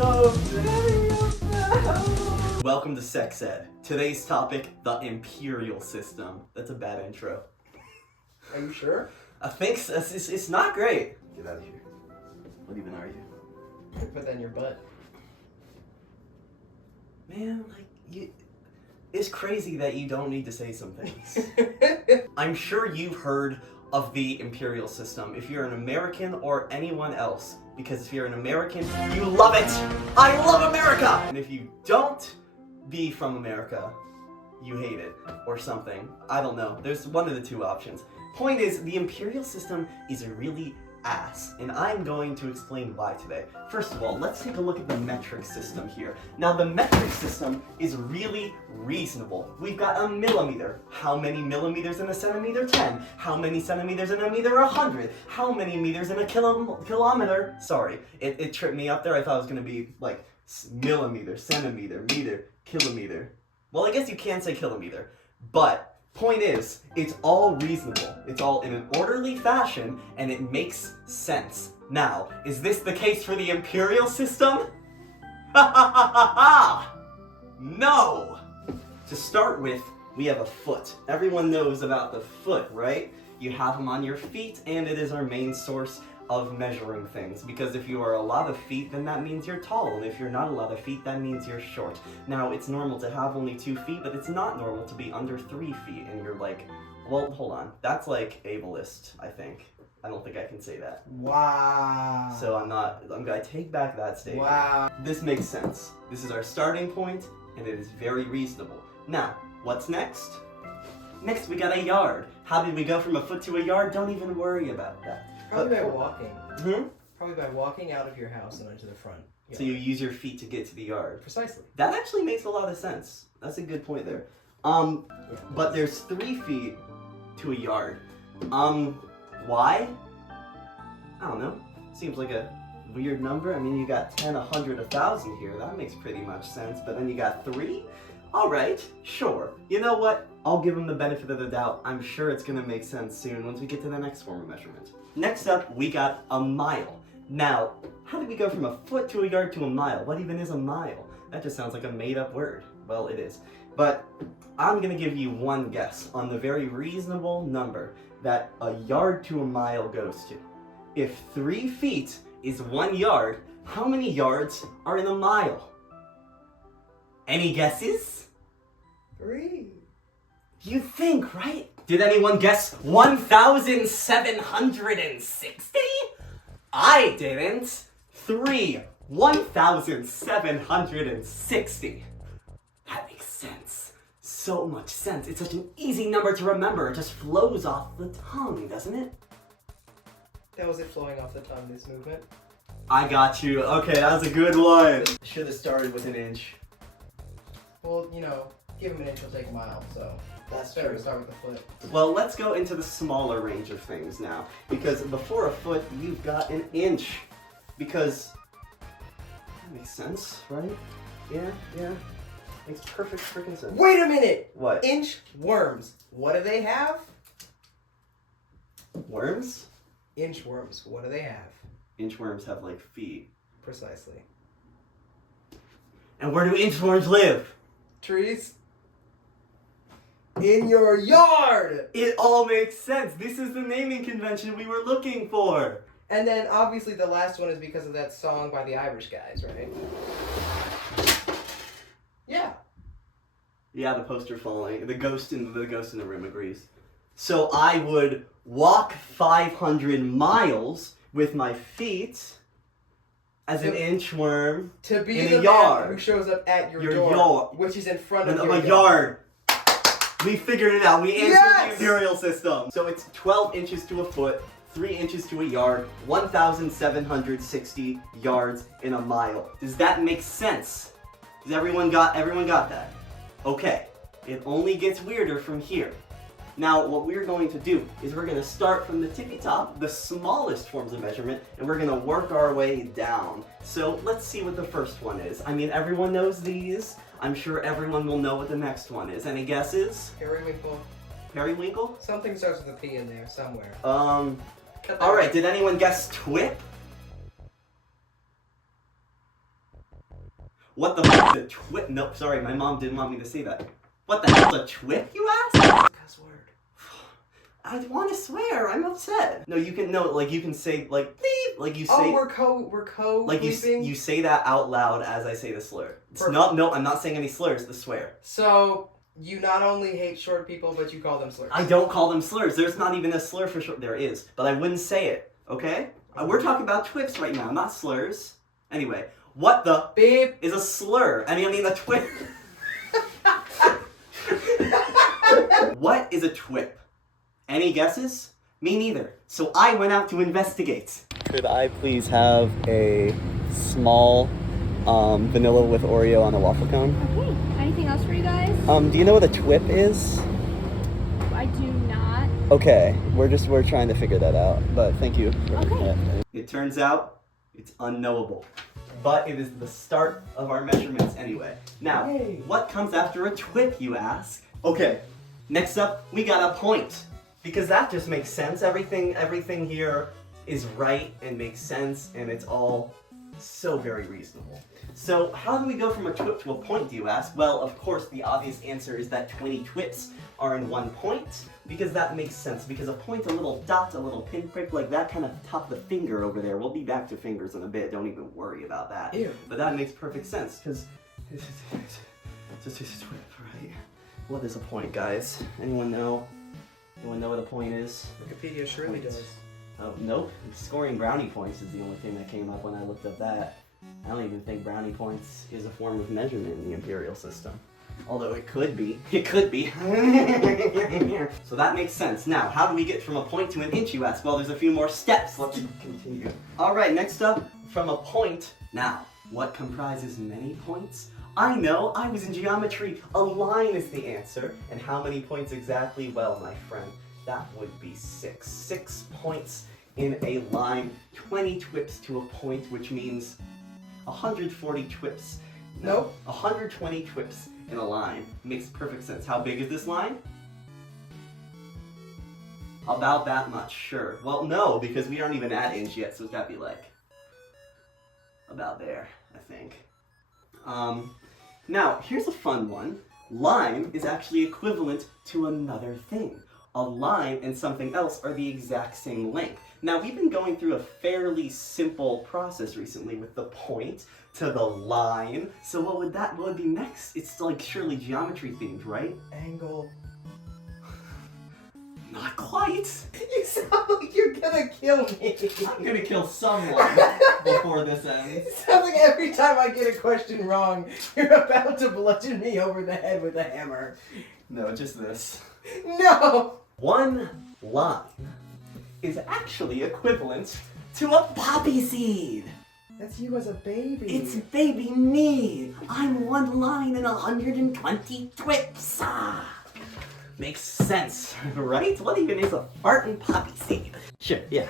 so very about. Welcome to Sex Ed. Today's topic, the Imperial system. That's a bad intro. Are you sure? I think so. It's not great. Get out of here. What even are you? Put that in your butt. Man, it's crazy that you don't need to say some things. I'm sure you've heard of the Imperial system if you're an American or anyone else. Because if you're an American, you love it! I love America! And if you don't be from America, you hate it. Or something. I don't know. There's one of the two options. Point is, the Imperial system is really ass, and I'm going to explain why today. First of all, let's take a look at the metric system here. Now, the metric system is really reasonable. We've got a millimeter. How many millimeters in a centimeter? 10. How many centimeters in a meter? 100. How many meters in a kilometer? Sorry, it tripped me up there. I thought it was going to be like millimeter, centimeter, meter, kilometer. Well, I guess you can say kilometer, but point is, it's all reasonable. It's all in an orderly fashion, and it makes sense. Now, is this the case for the Imperial system? Ha ha ha ha ha! No! To start with, we have a foot. Everyone knows about the foot, right? You have them on your feet, and it is our main source of measuring things, because if you are a lot of feet, then that means you're tall, and if you're not a lot of feet, that means you're short. Now, it's normal to have only 2 feet, but it's not normal to be under 3 feet, and you're like, well, hold on, that's like ableist, I think. I don't think I can say that. Wow. So I'm gonna take back that statement. Wow. This makes sense. This is our starting point, and it is very reasonable. Now, what's next? Next, we got a yard. How did we go from a foot to a yard? Don't even worry about that. Probably by walking. Hmm? Probably by walking out of your house and onto the front yard. So you use your feet to get to the yard. Precisely. That actually makes a lot of sense. That's a good point there. But there's 3 feet to a yard. Why? I don't know. Seems like a weird number. I mean, you got 10, 100, 1,000 here. That makes pretty much sense. But then you got 3? Alright, sure. You know what? I'll give them the benefit of the doubt. I'm sure it's gonna make sense soon once we get to the next form of measurement. Next up, we got a mile. Now, how did we go from a foot to a yard to a mile? What even is a mile? That just sounds like a made-up word. Well, it is. But I'm gonna give you one guess on the very reasonable number that a yard to a mile goes to. If 3 feet is 1 yard, how many yards are in a mile? Any guesses? 3. You think, right? Did anyone guess 1,760? I didn't. 3. 1,760. That makes sense. So much sense. It's such an easy number to remember. It just flows off the tongue, doesn't it? That was it flowing off the tongue, this movement. I got you. Okay, that was a good one. Should have started with an inch. Well, you know, give him an inch, he'll take a mile, so That's better true. to start with the foot. Well, let's go into the smaller range of things now. Because before a foot, you've got an inch. Because that makes sense, right? Yeah. Makes perfect freaking sense. Wait a minute! What? Inch worms. What do they have? Worms? Inch worms. What do they have? Inchworms have like feet. Precisely. And where do inchworms live? Trees. In your yard! It all makes sense. This is the naming convention we were looking for. And then obviously the last one is because of that song by the Irish guys, right? Yeah. Yeah, the poster falling. The ghost in the room agrees. So I would walk 500 miles with my feet as an inchworm to be in the a yard. man who shows up at your Your door, yard. which is in front of of your a yard. We figured it out. We answered Yes! the Imperial system. So it's 12 inches to a foot, 3 inches to a yard, 1,760 yards in a mile. Does that make sense? Does everyone got that? Okay. It only gets weirder from here. Now, what we're going to do is we're going to start from the tippy top, the smallest forms of measurement, and we're going to work our way down. So let's see what the first one is. I mean, everyone knows these. I'm sure everyone will know what the next one is. Any guesses? Periwinkle. Periwinkle? Something starts with a P in there somewhere. Alright, did anyone guess twip? What the fuck is a twip? Nope, sorry, my mom didn't want me to say that. What the hell is a twip, you ask? Cuss word. I want to swear. I'm upset. No, you can you can say like bleep, like you say. Oh, we're co like you say that out loud as I say the slur. It's Perfect. not. No, I'm not saying any slurs. The swear. So you not only hate short people, but you call them slurs. I don't call them slurs. There's not even a slur for short. There is, but I wouldn't say it. Okay? We're talking about twips right now, not slurs. Anyway, what the beep is a slur? I mean a twip. What is a twip? Any guesses? Me neither. So I went out to investigate. Could I please have a small vanilla with Oreo on a waffle cone? Okay. Anything else for you guys? Do you know what a twip is? I do not. Okay, we're trying to figure that out, but thank you. Okay. It turns out it's unknowable, but it is the start of our measurements anyway. Now, Yay. what comes after a twip, you ask? Okay, next up, we got a point. Because that just makes sense. Everything here is right and makes sense, and it's all so very reasonable. So how do we go from a twip to a point, do you ask? Well, of course, the obvious answer is that 20 twips are in 1 point, because that makes sense. Because a point, a little dot, a little pinprick, like that kind of top of the finger over there. We'll be back to fingers in a bit, don't even worry about that. Ew. But that makes perfect sense, because it's just a twip, right? What is a point, guys? Anyone know? Anyone know what a point is? Wikipedia surely does. Oh, nope. Scoring brownie points is the only thing that came up when I looked up that. I don't even think brownie points is a form of measurement in the Imperial system. Although it could be. It could be. So that makes sense. Now, how do we get from a point to an inch, you ask? Well, there's a few more steps. Let's continue. Alright, next up, from a point. Now, what comprises many points? I know, I was in geometry. A line is the answer. And how many points exactly? Well, my friend, that would be 6. 6 points in a line. 20 twips to a point, which means 140 twips. Nope. 120 twips in a line. Makes perfect sense. How big is this line? About that much, sure. Well, no, because we aren't even at inch yet, so it's gotta be like about there, I think. Now, here's a fun one. Line is actually equivalent to another thing. A line and something else are the exact same length. Now, we've been going through a fairly simple process recently with the point to the line. So what would be next? It's like surely geometry themed, right? Angle. Not quite. You sound like you're gonna kill me. I'm gonna kill someone before this ends. It sounds like every time I get a question wrong, you're about to bludgeon me over the head with a hammer. No, just this. No! One line is actually equivalent to a poppy seed. That's you as a baby. It's baby me. I'm 1 line and 120 twips. Ah. Makes sense, right? What even is a Spartan poppy seed? Sure, yeah.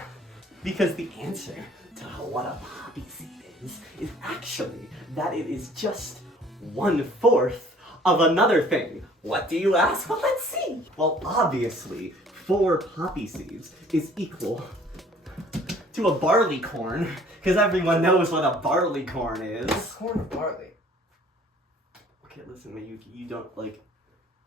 Because the answer to what a poppy seed is actually that it is just 1/4 of another thing. What do you ask? Well, let's see. Well, obviously, 4 poppy seeds is equal to a barley corn, because everyone knows what a barley corn is. Corn or barley? Okay, listen, man, you don't, like...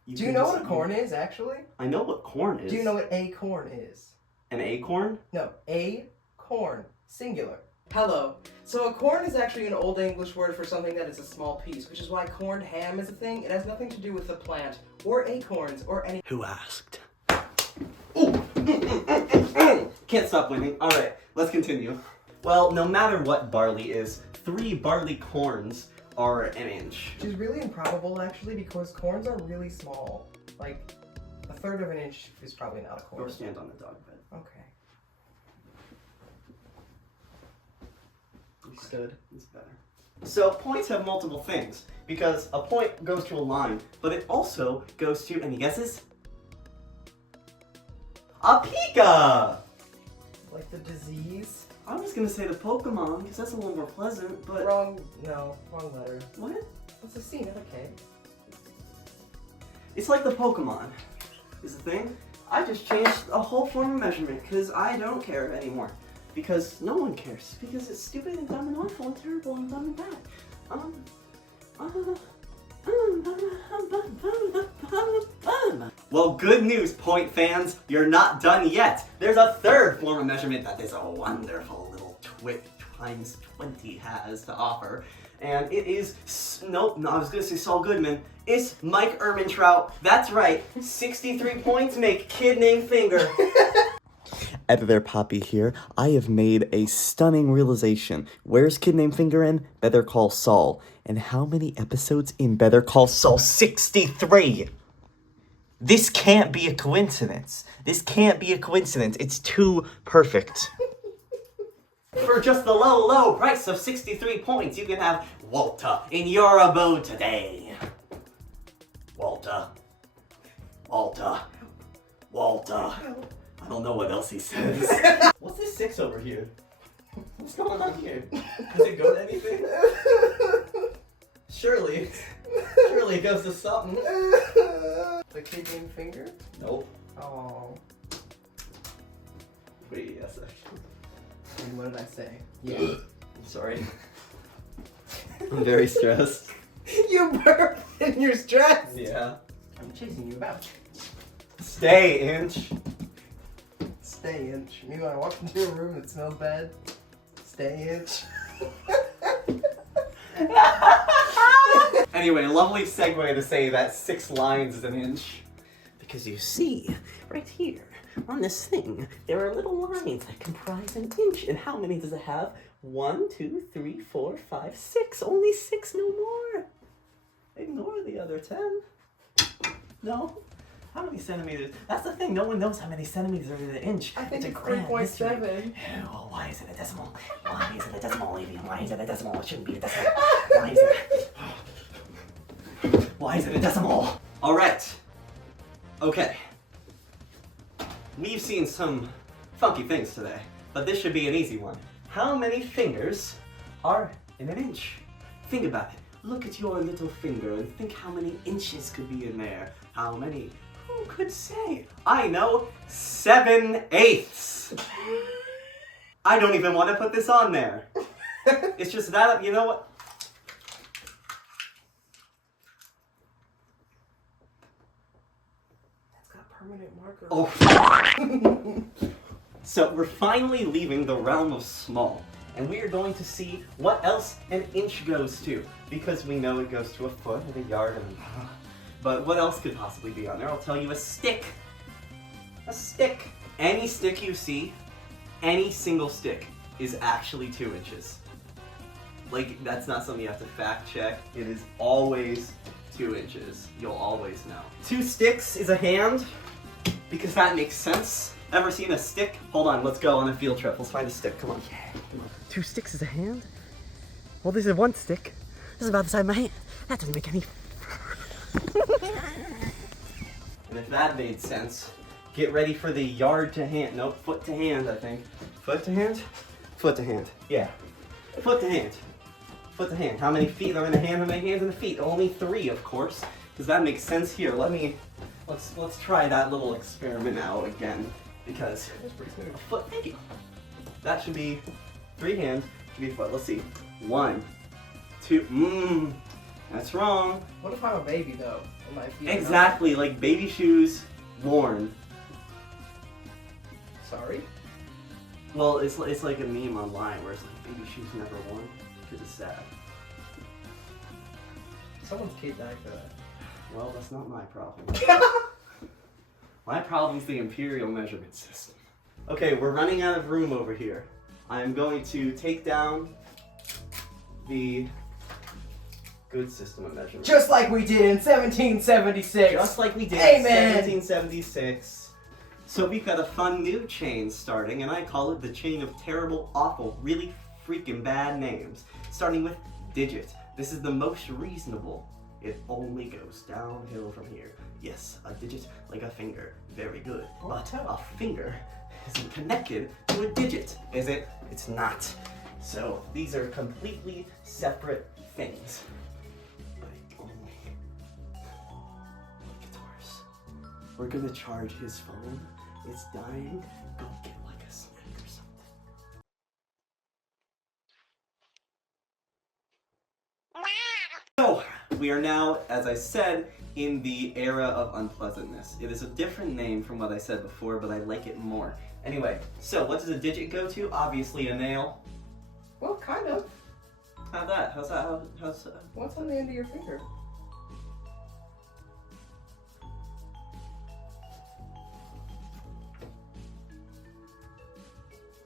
Do you know what a corn is, actually? I know what corn is. Do you know what a corn is? An acorn? No, a corn. Singular. Hello. So a corn is actually an Old English word for something that is a small piece, which is why corned ham is a thing. It has nothing to do with the plant, or acorns, or any... Who asked? Ooh. Can't stop winning. Alright, let's continue. Well, no matter what barley is, 3 barley corns are an inch. Which is really improbable, actually, because corns are really small. Like, 1/3 of an inch is probably not a corn. Or stand on the dog bed. Okay. You stood. It's better. So points have multiple things, because a point goes to a line, but it also goes to, any guesses? A Pika! Like the disease? I was gonna say the Pokemon, because that's a little more pleasant, but... Wrong letter. What? What's a C, not a K? It's like the Pokemon, is the thing. I just changed a whole form of measurement, because I don't care anymore. Because no one cares. Because it's stupid and dumb and awful and terrible and dumb and bad. Well, good news, Point fans. You're not done yet. There's a third form of measurement that this wonderful little twit times 20 has to offer. And it is, nope, no, I was gonna say Saul Goodman. It's Mike Ehrmantraut. That's right, 63 points make kid named Finger. Editor Poppy here. I have made a stunning realization. Where's Kid Named Finger in? Better Call Saul. And how many episodes in Better Call Saul? 63! This can't be a coincidence. This can't be a coincidence. It's too perfect. For just the low, low price of 63 points, you can have Walter in your abode today. Walter. Walter. Walter. I don't know what else he says. What's this 6 over here? What's going on here? Does it go to anything? Surely it goes to something. The kid named Finger? Nope. Oh. Wait, yes, And what did I say? Yeah. I'm sorry. I'm very stressed. You burped and you're stressed. Yeah. I'm chasing you about. Stay, Inch. Stay, Inch. Meanwhile, I walk into a room that smells bad. Stay, Inch. Anyway, lovely segue to say that 6 lines is an inch. Because you see, right here, on this thing, there are little lines that comprise an inch. And how many does it have? 1, 2, 3, 4, 5, 6. Only 6, no more. Ignore the other 10. No? How many centimeters? That's the thing, no one knows how many centimeters are in an inch. I think it's grand mystery. 3.7. Oh, why is it a decimal? Why is it a decimal, Evie? Why is it a decimal? It shouldn't be a decimal. Why is it? Why is it a decimal? All right. Okay. We've seen some funky things today, but this should be an easy one. How many fingers are in an inch? Think about it. Look at your little finger and think how many inches could be in there. How many? Who could say? I know, 7/8. I don't even want to put this on there. It's just that, you know what? That's got permanent marker. Oh. So we're finally leaving the realm of small, and we are going to see what else an inch goes to, because we know it goes to a foot and a yard and but what else could possibly be on there? I'll tell you, a stick. A stick. Any stick you see, any single stick is actually 2 inches. Like, that's not something you have to fact check. It is always 2 inches. You'll always know. 2 sticks is a hand, because that makes sense. Ever seen a stick? Hold on, let's go on a field trip. Let's find a stick. Come on. Yeah, come on. 2 sticks is a hand? Well, this is 1 stick. This is about the size of my hand. That doesn't make any... And if that made sense, get ready for the yard to hand. Nope, foot to hand, I think. Foot to hand? Foot to hand. Yeah. Foot to hand. Foot to hand. How many feet are in the hand? How many hands in the feet? Only 3, of course, because that makes sense here. Let's try that little experiment out again, because That's pretty smooth. a foot. Thank you. That should be 3 hands. Should be a foot. Let's see. 1, 2. That's wrong. What if I'm a baby though? And my feet are Exactly, like baby shoes worn. not- Sorry? Well, it's like a meme online where it's like baby shoes never worn, because it's sad. Someone's kid died for that. Well, that's not my problem. My problem's the Imperial measurement system. Okay, we're running out of room over here. I'm going to take down the good system of measurement. Just like we did in 1776. Just like we did Amen. in 1776. So we've got a fun new chain starting, and I call it the chain of terrible, awful, really freaking bad names. Starting with digit. This is the most reasonable. It only goes downhill from here. Yes, a digit like a finger. Very good. But a finger isn't connected to a digit, is it? It's not. So these are completely separate things. We're gonna charge his phone. It's dying. Go get like a snack or something. We are now, as I said, in the era of unpleasantness. It is a different name from what I said before, but I like it more. Anyway, so what does a digit go to? Obviously a nail. Well, kind of. How's that? How's that? How's that? What's on the end of your finger?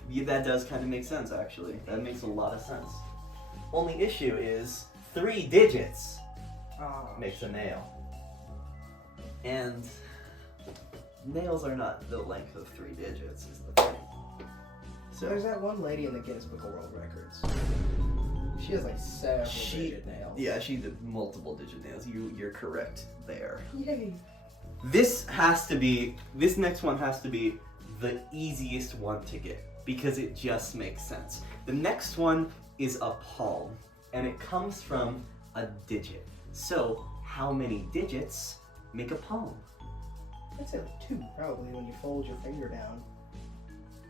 Yeah, that does kind of make sense, actually. That makes a lot of sense. Only issue is 3 digits Oh, makes a nail. And nails are not the length of 3 digits, is the thing. So there's that one lady in the Guinness Book of World Records. She has like several digit nails. Yeah, she did multiple digit nails. You're correct there. Yay. This next one has to be the easiest one to get because it just makes sense. The next one is a palm, and it comes from a digit. So, how many digits make a palm? I'd say like 2 probably when you fold your finger down.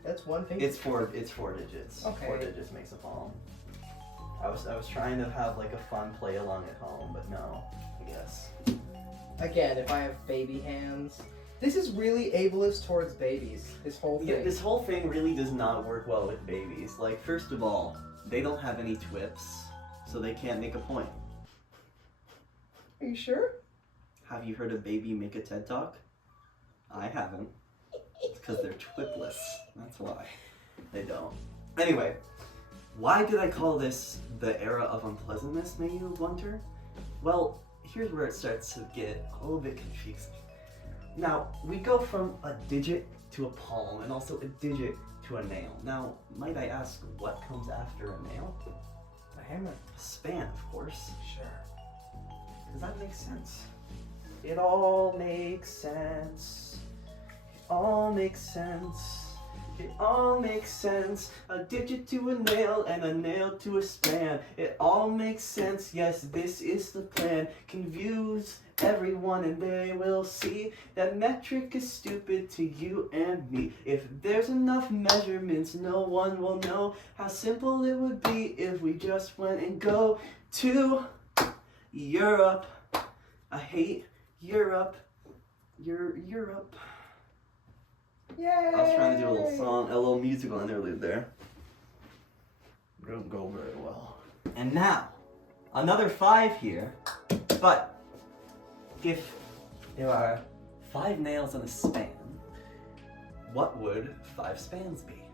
That's one finger. It's 4 digits. Okay. 4 digits makes a palm. I was trying to have like a fun play along at home, but no, I guess. Again, if I have baby hands. This is really ableist towards babies. This whole thing. Yeah, this whole thing really does not work well with babies. Like, first of all, they don't have any twips, so they can't make a point. Are you sure? Have you heard a baby make a TED Talk? I haven't. It's because they're twipless. That's why. They don't. Anyway, why did I call this the era of unpleasantness, may you wonder? Well, here's where it starts to get a little bit confusing. Now, we go from a digit to a palm, and also a digit to a nail. Now, might I ask what comes after a nail? A hammer. A span, of course. Sure. Does that make sense? It all makes sense. It all makes sense. It all makes sense. A digit to a nail and a nail to a span. It all makes sense. Yes, this is the plan. Confuse everyone and they will see that metric is stupid to you and me. If there's enough measurements, no one will know how simple it would be if we just went and go to Europe. I hate Europe. Europe. Yay! I was trying to do a little song, a little musical interlude there. Don't go very well. And now, another 5 here, but if there are 5 nails in a span, what would 5 spans be?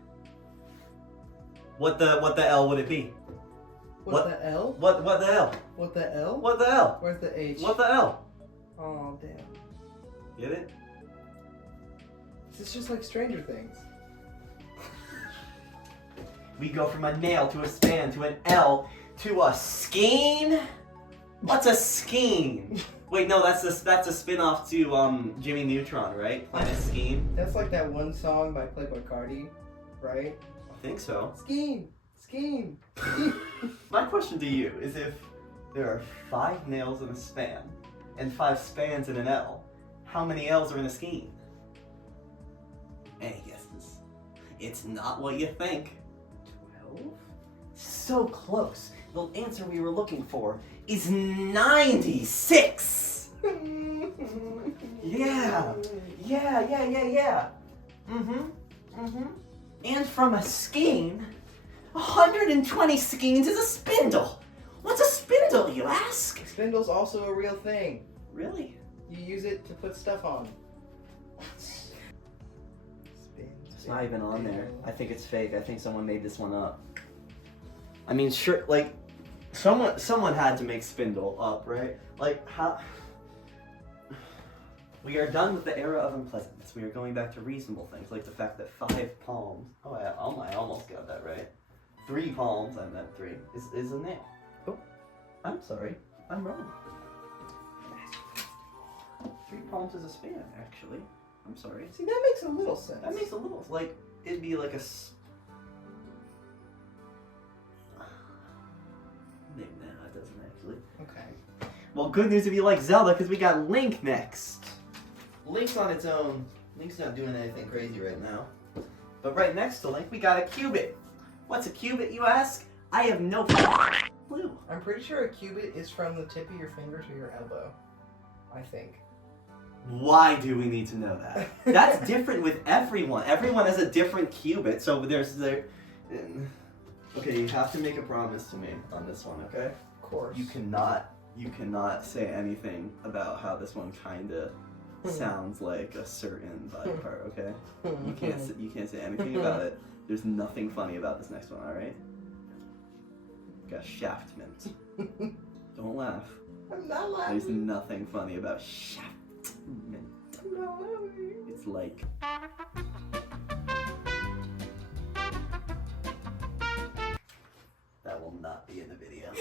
What the L would it be? What the L? What the L? What the L? What the L? Where's the H? What the L? Oh, damn. Get it? This is just like Stranger Things. We go from a nail to a span to an L to a skein? What's a skein? Wait, no, that's a spin-off to Jimmy Neutron, right? Planet Skein? That's like that one song by Playboy Cardi, right? I think so. Scheme! Scheme! My question to you is if there are 5 nails in a span and 5 spans in an L, how many L's are in a skein? Any guesses? It's not what you think. 12? So close. The answer we were looking for is 96! Yeah! And from a skein, 120 skeins is a spindle! What's a spindle, you ask? Spindle's also a real thing. Really? You use it to put stuff on. It's not even on there. I think it's fake. I think someone made this one up. I mean, sure, like, someone had to make spindle up, right? Like, how... We are done with the era of unpleasantness. We are going back to reasonable things, like the fact that 5 palms... Oh, I almost got that right. 3 palms, I meant 3, is a nail. Oh, I'm sorry. I'm wrong. 3 palms is a span, actually. I'm sorry. See, that makes a little sense. That makes a little, like, it'd be like a... Maybe no, it doesn't actually. Okay. Well, good news if you like Zelda, because we got Link next. Link's on its own. Link's not doing anything crazy right now. But right next to Link, we got a cubit. What's a cubit, you ask? I have no... blue. I'm pretty sure a cubit is from the tip of your finger to your elbow. I think. Why do we need to know that? That's different with everyone. Everyone has a different cubit, so there's there. Okay, you have to make a promise to me on this one, okay? Of course. You cannot say anything about how this one kinda sounds like a certain body part, okay? You can't say anything about it. There's nothing funny about this next one, alright? Got shaftment. Don't laugh. I'm not laughing. There's nothing funny about shaftment. I'm not laughing. It's like that will not be in the video.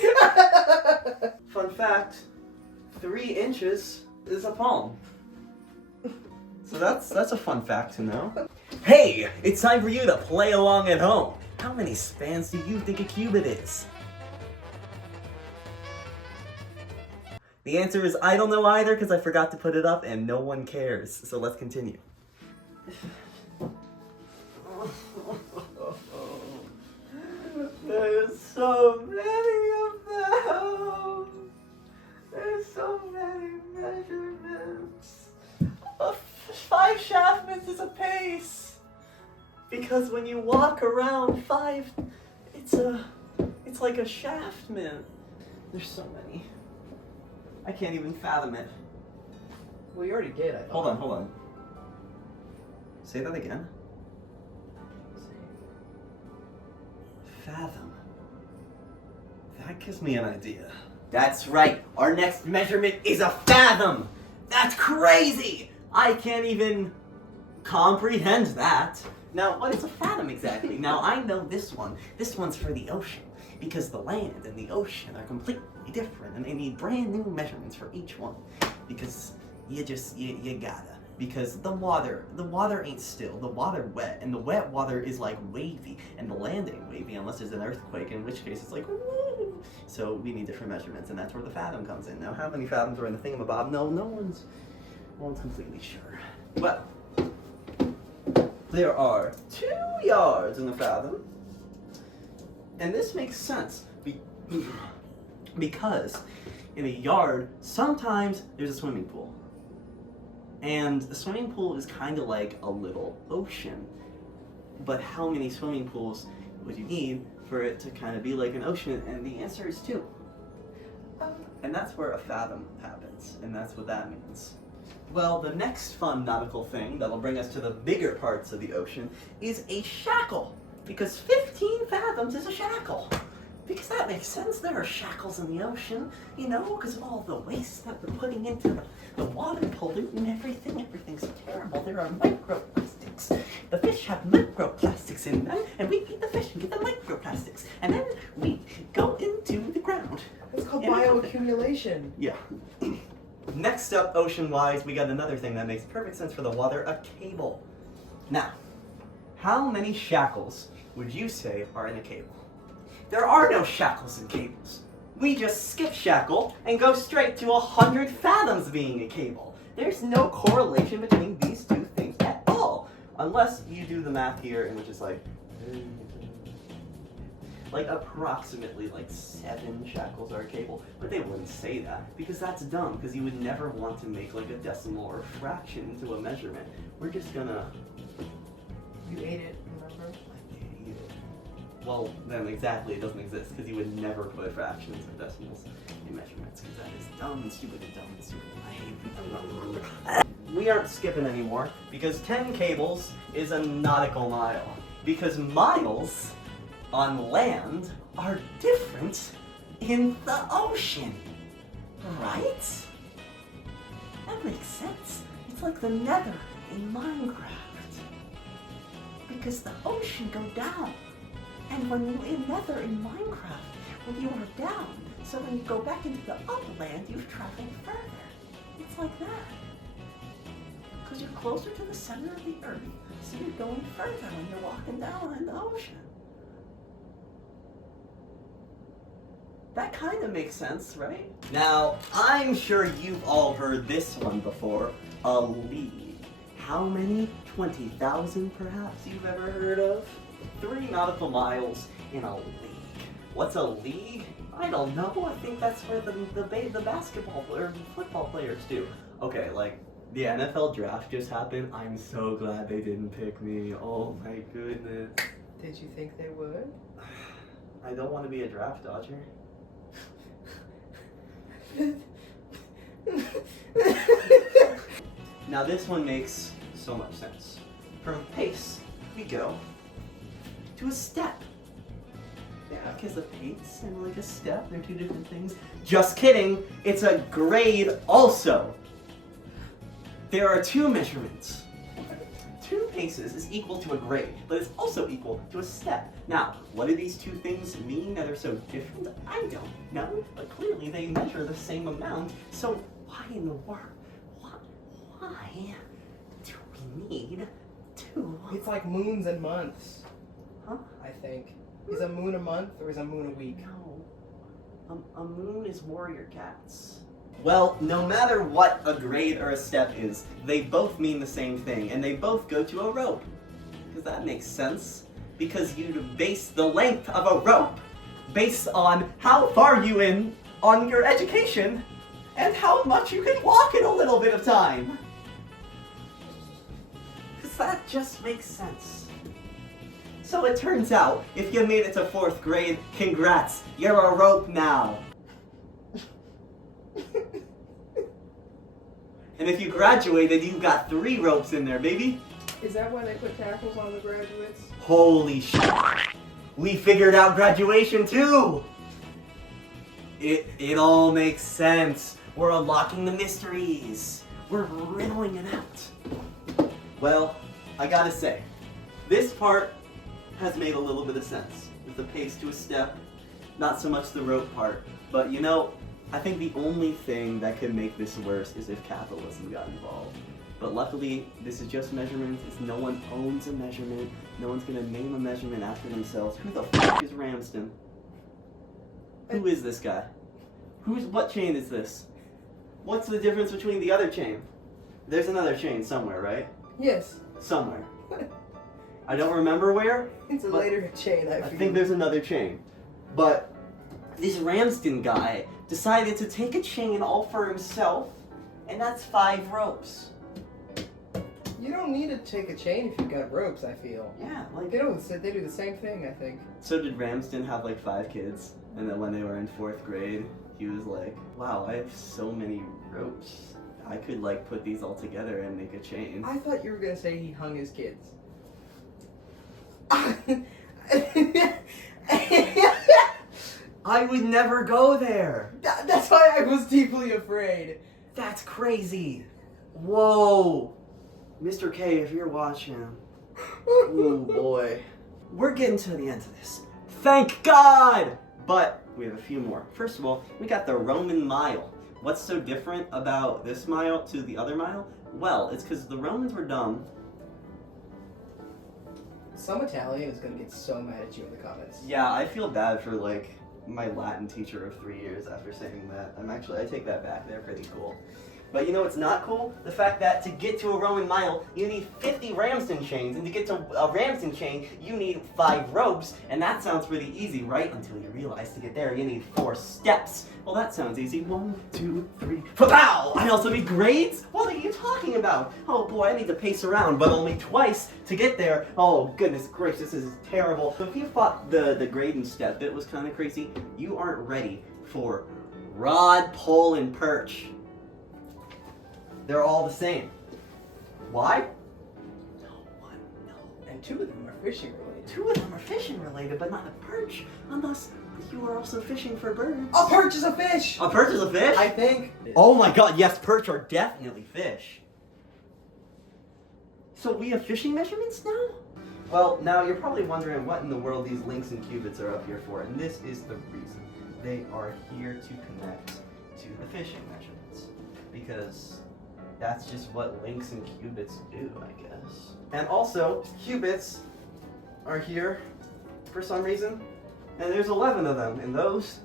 Fun fact, 3 inches is a palm. So that's a fun fact to know. Hey, it's time for you to play along at home. How many spans do you think a cubit is? The answer is I don't know either because I forgot to put it up and no one cares. So let's continue. There's so many of them. There's so many measurements. 5 shaftments is a pace. Because when you walk around 5, it's like a shaftment. There's so many. I can't even fathom it. Well, you already did, I thought. Hold on. Say that again. Fathom. That gives me an idea. That's right. Our next measurement is a fathom. That's crazy. I can't even comprehend that. Now, what is a fathom exactly? Now, I know this one. This one's for the ocean. Because the land and the ocean are completely different and they need brand new measurements for each one. Because you gotta. Because the water ain't still. The water wet, and the wet water is like wavy, and the land ain't wavy unless there's an earthquake, in which case it's like woo. So we need different measurements, and that's where the fathom comes in. Now, how many fathoms are in the thingamabob? No one's completely sure. Well, there are 2 yards in a fathom. And this makes sense because in a yard, sometimes there's a swimming pool. And the swimming pool is kind of like a little ocean. But how many swimming pools would you need for it to kind of be like an ocean? And the answer is 2. And that's where a fathom happens. And that's what that means. Well, the next fun nautical thing that'll bring us to the bigger parts of the ocean is a shackle. Because 15 fathoms is a shackle. Because that makes sense. There are shackles in the ocean, you know, because of all the waste that we're putting into the water polluting everything. Everything's terrible. There are microplastics. The fish have microplastics in them, and we eat the fish and get the microplastics. And then we go into the ground. It's called bioaccumulation. Yeah. Next up, ocean-wise, we got another thing that makes perfect sense for the water, a cable. Now, how many shackles would you say are in a cable? There are no shackles in cables. We just skip shackle and go straight to 100 fathoms being a cable. There's no correlation between these 2 things at all. Unless you do the math here, in which is like approximately 7 shackles are a cable. But they wouldn't say that, because that's dumb, because you would never want to make like a decimal or a fraction into a measurement. We're just gonna... You ate it, remember? Well, then exactly, it doesn't exist, because you would never put fractions or decimals in measurements, because that is dumb and stupid and dumb and stupid. I hate it. We aren't skipping anymore, because 10 cables is a nautical mile. Because miles on land are different in the ocean, right? That makes sense. It's like the nether in Minecraft. Because the ocean go down. And when you nether in Minecraft, when you are down, so when you go back into the upland, you've traveled further. It's like that. Because you're closer to the center of the earth, so you're going further when you're walking down in the ocean. That kind of makes sense, right? Now, I'm sure you've all heard this one before, a league. How many? 20,000 perhaps you've ever heard of? 3 nautical miles in a league. What's a league? I don't know. I think that's where the basketball or football players do. Okay, like the NFL draft just happened. I'm so glad they didn't pick me. Oh my goodness. Did you think they would? I don't want to be a draft dodger. Now this one makes so much sense. From pace, we go to a step. Yeah, because a pace and like a step, they're two different things. Just kidding, it's a grade also. There are two measurements. 2 paces is equal to a grade, but it's also equal to a step. Now, what do these two things mean that are so different? I don't know, but clearly they measure the same amount, so why in the world? Why do we need 2? It's like moons and months. Huh? I think. Is a moon a month or is a moon a week? No. A moon is warrior cats. Well, no matter what a grade or a step is, they both mean the same thing, and they both go to a rope. Because that makes sense. Because you base the length of a rope based on how far you in on your education and how much you can walk in a little bit of time. Because that just makes sense. So it turns out, if you made it to 4th grade, congrats, you're a rope now. And if you graduated, you got 3 ropes in there, baby. Is that why they put tackles on the graduates? Holy shit. We figured out graduation too. It all makes sense. We're unlocking the mysteries. We're riddling it out. Well, I gotta say, this part has made a little bit of sense. With the pace to a step, not so much the rope part. But you know, I think the only thing that could make this worse is if capitalism got involved. But luckily, this is just measurements. It's no one owns a measurement. No one's gonna name a measurement after themselves. Who the fuck is Ramsden? Who is this guy? What chain is this? What's the difference between the other chain? There's another chain somewhere, right? Yes. Somewhere. I don't remember where. It's a later chain, I feel. think there's another chain. But this Ramsden guy decided to take a chain all for himself, and that's 5 ropes. You don't need to take a chain if you've got ropes, I feel. Yeah, like... They do the same thing, I think. So did Ramsden have like 5 kids? And then when they were in 4th grade, he was like, wow, I have so many ropes. I could like put these all together and make a chain. I thought you were gonna say he hung his kids. I would never go there. That's why I was deeply afraid. That's crazy. Whoa. Mr. K, if you're watching. Oh boy. We're getting to the end of this. Thank God! But we have a few more. First of all, we got the Roman mile. What's so different about this mile to the other mile? Well, it's because the Romans were dumb. Some Italian is gonna get so mad at you in the comments. Yeah, I feel bad for like my Latin teacher of 3 years after saying that. I take that back. They're pretty cool. But you know what's not cool? The fact that to get to a Roman mile, you need 50 Ramsden chains, and to get to a Ramsden chain, you need 5 ropes, and that sounds pretty easy, right? Until you realize to get there, you need 4 steps. Well, that sounds easy. 1, 2, 3, pow! I also need grades? What are you talking about? Oh boy, I need to pace around, but only twice to get there. Oh goodness gracious, this is terrible. So if you thought the grade and step bit was kind of crazy, you aren't ready for rod, pole, and perch. They're all the same. Why? No one knows. And 2 of them are fishing related. 2 of them are fishing related, but not a perch, unless you are also fishing for birds. A perch is a fish! A perch is a fish? I think. Oh my god, yes, perch are definitely fish. So we have fishing measurements now? Well, now you're probably wondering what in the world these links and cubits are up here for, and this is the reason. They are here to connect to the fishing measurements. Because that's just what links and cubits do, I guess. And also, cubits are here for some reason, and there's 11 of them in those,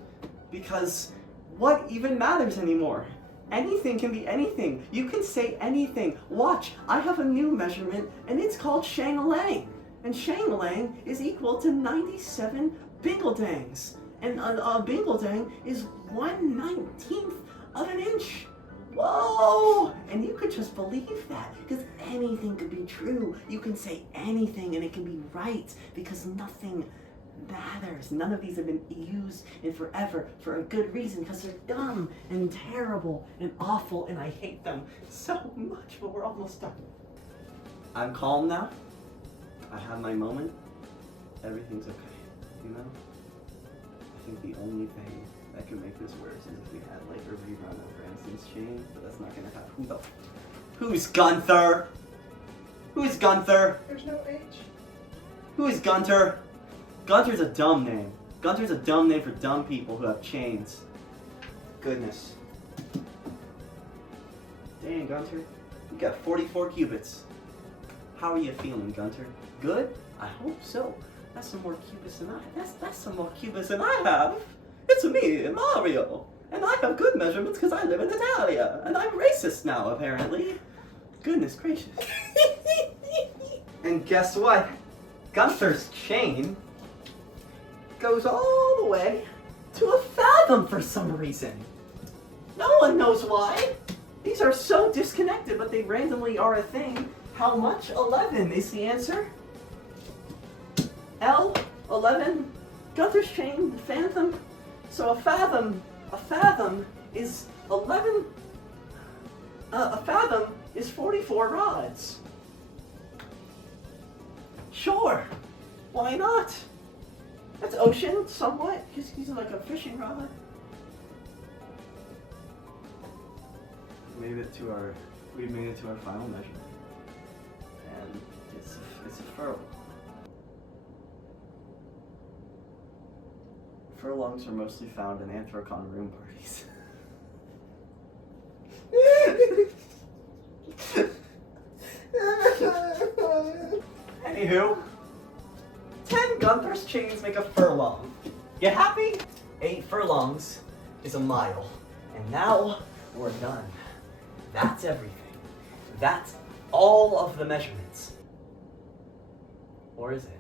because what even matters anymore? Anything can be anything. You can say anything. Watch, I have a new measurement, and it's called Shang-a-lang. And Shang-a-lang is equal to 97 Bingeldangs. And a Bingletang is 1/19 of an inch. Whoa! And you could just believe that, because anything could be true. You can say anything and it can be right, because nothing matters. None of these have been used in forever for a good reason, because they're dumb and terrible and awful, and I hate them so much, but we're almost done. I'm calm now. I had my moment. Everything's okay, you know? I think the only thing that could make this worse is if we had like a rerun of Branson's Chain, but that's not gonna happen. Who's Gunther? Who's Gunther? There's no H. Who is Gunter? Gunter's a dumb name. Gunter's a dumb name for dumb people who have chains. Goodness. Dang, Gunter. You got 44 cubits. How are you feeling, Gunter? Good? I hope so. That's some more cubits than that's some more cubits than I have. It's me, Mario. And I have good measurements because I live in Italia. And I'm racist now, apparently. Goodness gracious. And guess what? Gunther's chain goes all the way to a fathom for some reason. No one knows why. These are so disconnected, but they randomly are a thing. How much? 11 is the answer. L, 11, Gunther's chain, fathom. So a fathom is 11, a fathom is 44 rods. Sure, why not? That's ocean, somewhat. He's like a fishing rod. We've made it to our final measurement. And it's a furlong. Furlongs are mostly found in Anthrocon room parties. Anywho, 10 Gunther's chains make a furlong. You happy? 8 furlongs is a mile. And now we're done. That's everything. That's all of the measurements. Or is it?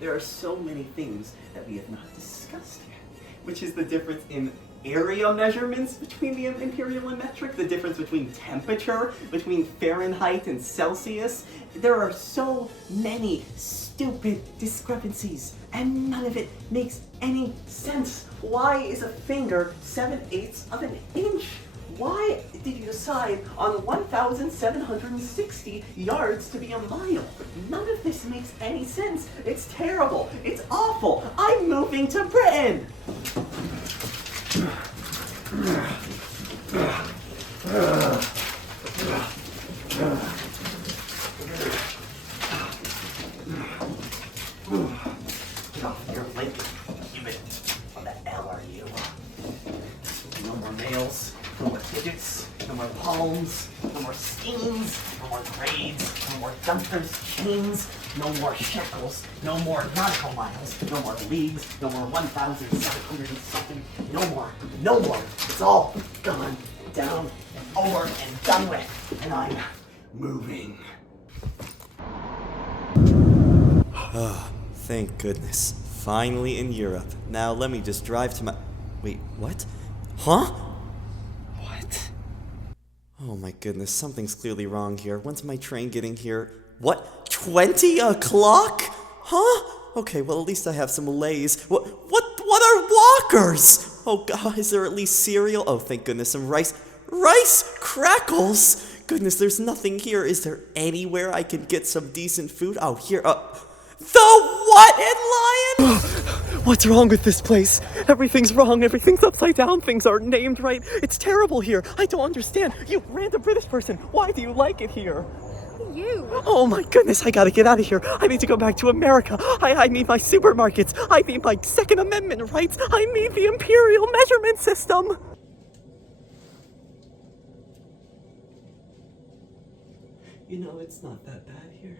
There are so many things that we have not discussed yet, which is the difference in area measurements between the imperial and metric, the difference between temperature, between Fahrenheit and Celsius. There are so many stupid discrepancies, and none of it makes any sense. Why is a finger 7/8 of an inch? Why did you decide on 1,760 yards to be a mile? None of this makes any sense. It's terrible. It's awful. I'm moving to Britain. Get off your link. What the hell are you? No more nails. No more digits, no more palms, no more skeins, no more grades, no more Gunther's chains, no more shekels, no more nautical miles, no more leagues, no more 1,700 and something, no more. It's all gone down and over and done with, and I'm moving. Thank goodness. Finally in Europe. Now let me just drive to my... Wait, what? Huh? Oh my goodness, something's clearly wrong here. When's my train getting here? What? 20 o'clock? Huh? Okay, well at least I have some Lays. What are walkers? Oh god, is there at least cereal? Oh thank goodness, some rice crackles? Goodness, there's nothing here. Is there anywhere I can get some decent food? Oh, here, the what in Lion? What's wrong with this place? Everything's wrong. Everything's upside down. Things aren't named right. It's terrible here. I don't understand. You random British person. Why do you like it here? You. Oh my goodness, I gotta get out of here. I need to go back to America. I need my supermarkets. I need my Second Amendment rights. I need the Imperial measurement system. You know, it's not that bad here.